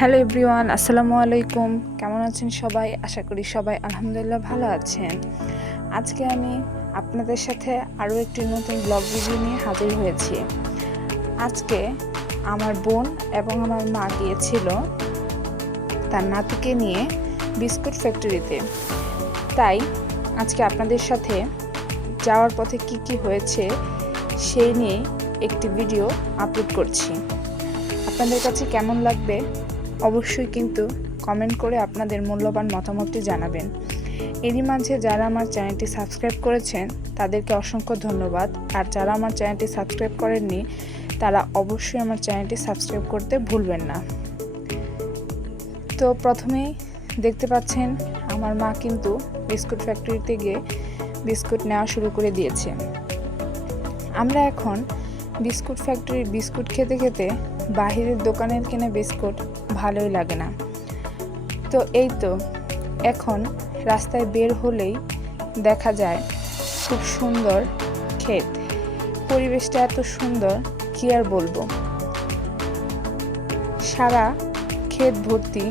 Hello everyone, আসসালামু আলাইকুম। কেমন আছেন সবাই? আশা করি সবাই আলহামদুলিল্লাহ ভালো আছেন। আজকে আমি আপনাদের সাথে আরও একটি নতুন ব্লগ ভিডিও নিয়ে হাজির হয়েছি। আজকে আমার বোন এবং আমার মা গিয়েছিল তার নাতিকে নিয়ে বিস্কুট ফ্যাক্টরিতে। তাই আজকে আপনাদের সাথে যাওয়ার পথে কি কি হয়েছে সেই নিয়ে একটি ভিডিও আপলোড করছি। আপনাদের কাছে কেমন লাগবে অবশ্যই কিন্তু কমেন্ট করে আপনাদের মূল্যবান মতামতটি জানাবেন। এরই মাঝে যারা আমার চ্যানেলটি সাবস্ক্রাইব করেছেন, তাদেরকে অসংখ্য ধন্যবাদ। আর যারা আমার চ্যানেলটি সাবস্ক্রাইব করেননি, তারা অবশ্যই আমার চ্যানেলটি সাবস্ক্রাইব করতে ভুলবেন না। তো প্রথমেই দেখতে পাচ্ছেন, আমার মা কিন্তু বিস্কুট ফ্যাক্টরিতে গিয়ে বিস্কুট নেওয়া শুরু করে দিয়েছে। আমরা এখন বিস্কুট ফ্যাক্টরির বিস্কুট খেতে খেতে বাহিরের দোকানের কেনা বিস্কুট ভালোই লাগে না। তো এই তো, এখন রাস্তায় বের হলেই দেখা যায় খুব সুন্দর ক্ষেত। পরিবেশটা এত সুন্দর, কি আর বলব? সারা ক্ষেত ভর্তি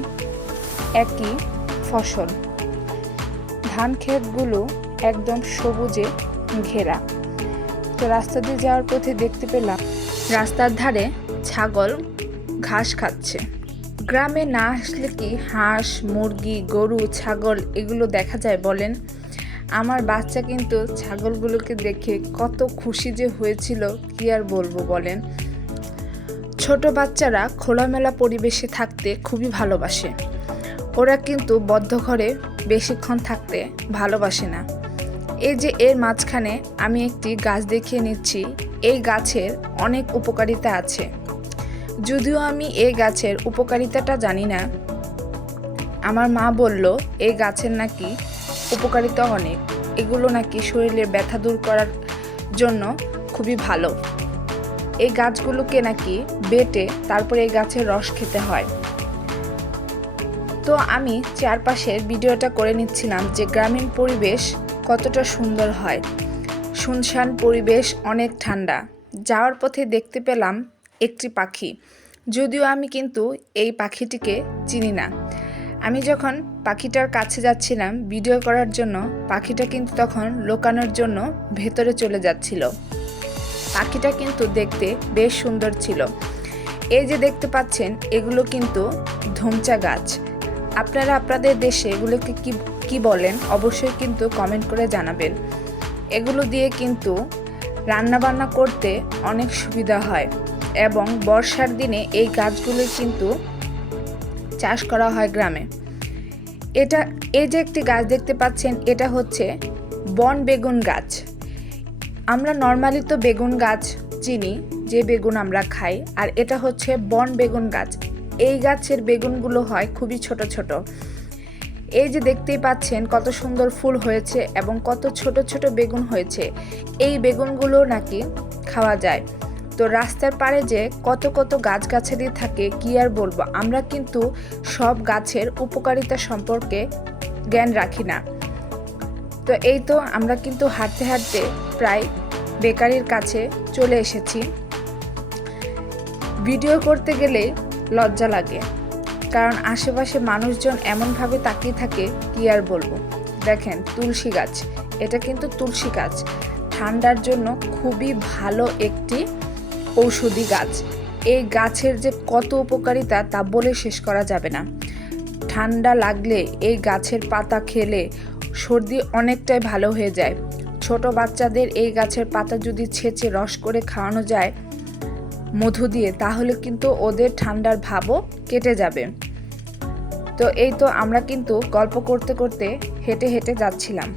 একই ফসল। ধান ক্ষেতগুলো একদম সবুজে ঘেরা। তো রাস্তা দিয়ে যাওয়ার পথে দেখতে পেলাম, রাস্তার ধারে ছাগল ঘাস খাচ্ছে। গ্রামে না আসলে কি হাঁস, মুরগি, গরু, ছাগল এগুলো দেখা যায় বলেন? আমার বাচ্চা কিন্তু ছাগলগুলোকে দেখে কত খুশি যে হয়েছিল, কি আর বলব বলেন? ছোট বাচ্চারা খোলামেলা পরিবেশে থাকতে খুবই ভালোবাসে। ওরা কিন্তু বদ্ধ ঘরে বেশিক্ষণ থাকতে ভালোবাসে না। এই যে এর মাঝখানে আমি একটি গাছ দেখিয়ে নিচ্ছি, এই গাছের অনেক উপকারিতা আছে। যদিও আমি এই গাছের উপকারিতাটা জানি না। আমার মা বলল এই গাছের নাকি উপকারিতা অনেক। এগুলো নাকি শরীরের ব্যথা দূর করার জন্য খুবই ভালো। এই গাছগুলোকে নাকি বেটে তারপরে এই গাছের রস খেতে হয়। তো আমি চারপাশের ভিডিওটা করে নিচ্ছিলাম যে গ্রামীণ পরিবেশ কতটা সুন্দর হয়। শুনশান পরিবেশ অনেক ঠান্ডা। যাওয়ার পথে দেখতে পেলাম একটি পাখি। যদিও আমি কিন্তু এই পাখিটিকে চিনি না। আমি যখন পাখিটার কাছে যাচ্ছিলাম ভিডিও করার জন্য, পাখিটা কিন্তু তখন লোকানোর জন্য ভেতরে চলে যাচ্ছিল। পাখিটা কিন্তু দেখতে বেশ সুন্দর ছিল। এই যে দেখতে পাচ্ছেন, এগুলো কিন্তু ধুমচা গাছ। আপনারা আপনাদের দেশে এগুলোকে কি কি বলেন অবশ্যই কিন্তু কমেন্ট করে জানাবেন। এগুলো দিয়ে কিন্তু রান্না বান্না করতে অনেক সুবিধা হয়। এবং বর্ষার দিনে এই গাছগুলো কিন্তু চাষ করা হয় গ্রামে। এটা, এই যে একটি গাছ দেখতে পাচ্ছেন, এটা হচ্ছে বন বেগুন গাছ। আমরা নর্মালি তো বেগুন গাছ চিনি, যে বেগুন আমরা খাই, আর এটা হচ্ছে বন বেগুন গাছ। এই গাছের বেগুনগুলো হয় খুবই ছোট ছোট। এই যে দেখতেই পাচ্ছেন, কত সুন্দর ফুল হয়েছে এবং কত ছোট ছোট বেগুন হয়েছে। এই বেগুনগুলো নাকি খাওয়া যায়। তো রাস্তার পাড়ে যে কত কত গাছগাছালি থাকে, কি আর বলব? আমরা কিন্তু সব গাছের উপকারিতা সম্পর্কে জ্ঞান রাখি না। তো এই তো আমরা কিন্তু হাঁটতে হাঁটতে প্রায় বেকারির কাছে চলে এসেছি। ভিডিও করতে গেলে লজ্জা লাগে, কারণ আশেপাশে মানুষজন এমনভাবে তাকিয়ে থাকে, কি আর বলব? দেখেন, তুলসী গাছ, এটা কিন্তু তুলসী গাছ। ঠান্ডার জন্য খুবই ভালো একটি ঔষধি গাছ। এই গাছের যে কত উপকারিতা তা বলে শেষ করা যাবে না। ঠান্ডা লাগলে এই গাছের পাতা খেলে সর্দি অনেকটাই ভালো হয়ে যায়। ছোট বাচ্চাদের এই গাছের পাতা যদি ছেঁচে রস করে খাওয়ানো যায় মধু দিয়ে, তাহলে কিন্তু ওদের ঠান্ডার ভাবও কেটে যাবে। তো এই তো আমরা কিন্তু গল্প করতে করতে হেঁটে হেঁটে যাচ্ছিলাম।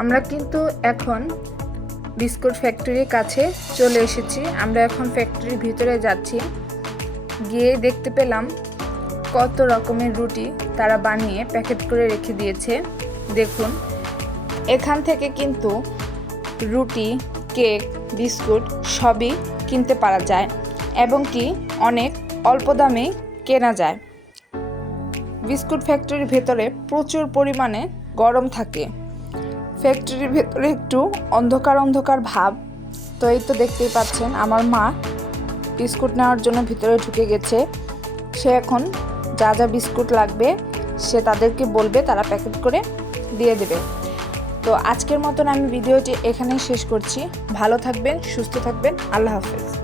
আমরা কিন্তু এখন বিস্কুট ফ্যাক্টরির কাছে চলে এসেছি। আমরা এখন ফ্যাক্টরির ভিতরে যাচ্ছি। গিয়ে দেখতে পেলাম কত রকমের রুটি তারা বানিয়ে প্যাকেট করে রেখে দিয়েছে। দেখুন, এখান থেকে কিন্তু রুটি, কেক, বিস্কুট সবই কিনতে পারা যায় এবং কি অনেক অল্প দামে কেনা যায়। বিস্কুট ফ্যাক্টরির ভেতরে প্রচুর পরিমাণে গরম থাকে। ফ্যাক্টরির ভেতরে একটু অন্ধকার অন্ধকার ভাব। তো এই তো দেখতেই পাচ্ছেন, আমার মা বিস্কুট নেওয়ার জন্য ভিতরে ঢুকে গেছে। সে এখন যা যা বিস্কুট লাগবে, সে তাদেরকে বলবে, তারা প্যাকেট করে দিয়ে দেবে। তো আজকের মতন আমি ভিডিওটি এখানেই শেষ করছি। ভালো থাকবেন, সুস্থ থাকবেন, আল্লাহ হাফেজ।